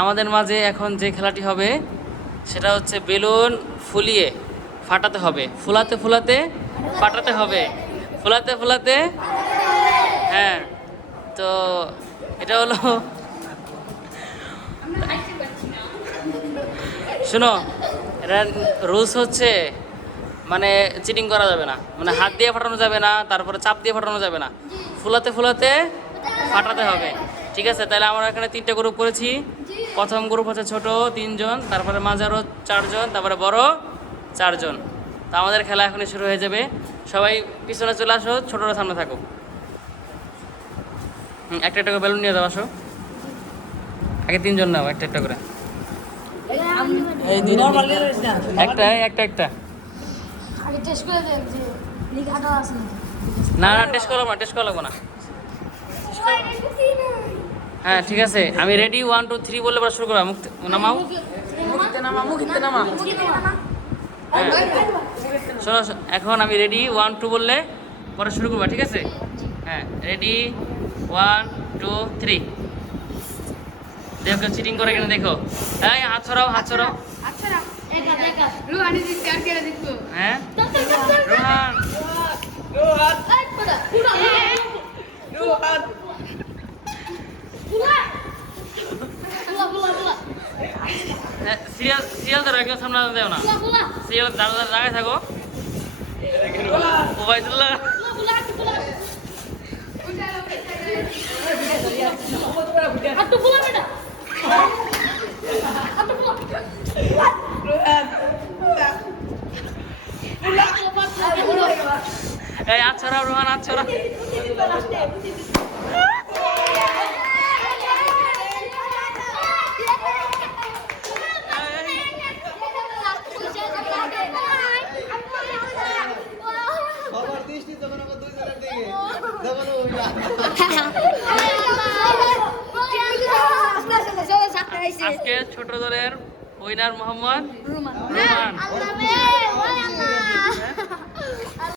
আমাদের মাঝে এখন যে খেলাটি হবে সেটা হচ্ছে বেলুন ফুলিয়ে ফাটাতে হবে, ফুলাতে ফুলাতে ফাটাতে হবে, ফুলাতে ফুলাতে। হ্যাঁ, তো এটা হলো, শুনো, এটা রুলস হচ্ছে মানে চিটিং করা যাবে না, মানে হাত দিয়ে ফাটানো যাবে না, তারপরে চাপ দিয়ে ফাটানো যাবে না, ফুলাতে ফুলাতে ফাটাতে হবে। ঠিক আছে, তাহলে আমরা এখানে 3টে গ্রুপ করেছি। প্রথম গ্রুপ হচ্ছে ছোট 3জন, তারপরে মাঝারো 4জন, তারপরে বড় 4জন। তো আমাদের খেলা এখনই শুরু হয়ে যাবে। সবাই পিছনে চলে আসো, ছোটরা সামনে থাকো। একটা একটা করে বেলুন নিয়ে যাও, আসো। আগে 3জন নাও, একটা একটা করে। এই একটা একটা একটা। না না, টেস্ট করলাম না, টেস্ট করলাম না। হ্যাঁ ঠিক আছে, আমি রেডি 1 2 3 বললে এবার শুরু করো। মুখ নামাও। হ্যাঁ, শোনো, এখন আমি রেডি 1 2 বললে পরে শুরু করবা, ঠিক আছে? হ্যাঁ, রেডি 1 2 3। দেখো চিটিং করে কিনা দেখো। হ্যাঁ, হাত ছড়াও, হাত ছড়াও। হ্যাঁ, রোহান সিরিয়াল সিরিয়াল ধরো, একদম সামনে দেও না। সিরিয়াল দাঁড়ায় থাকো। ওবাইদুল্লাহ, এই হাত ছড়াও, রোহান হাত ছড়াও। আজকে ছোট দলের উইনার মোহাম্মদ রোমান।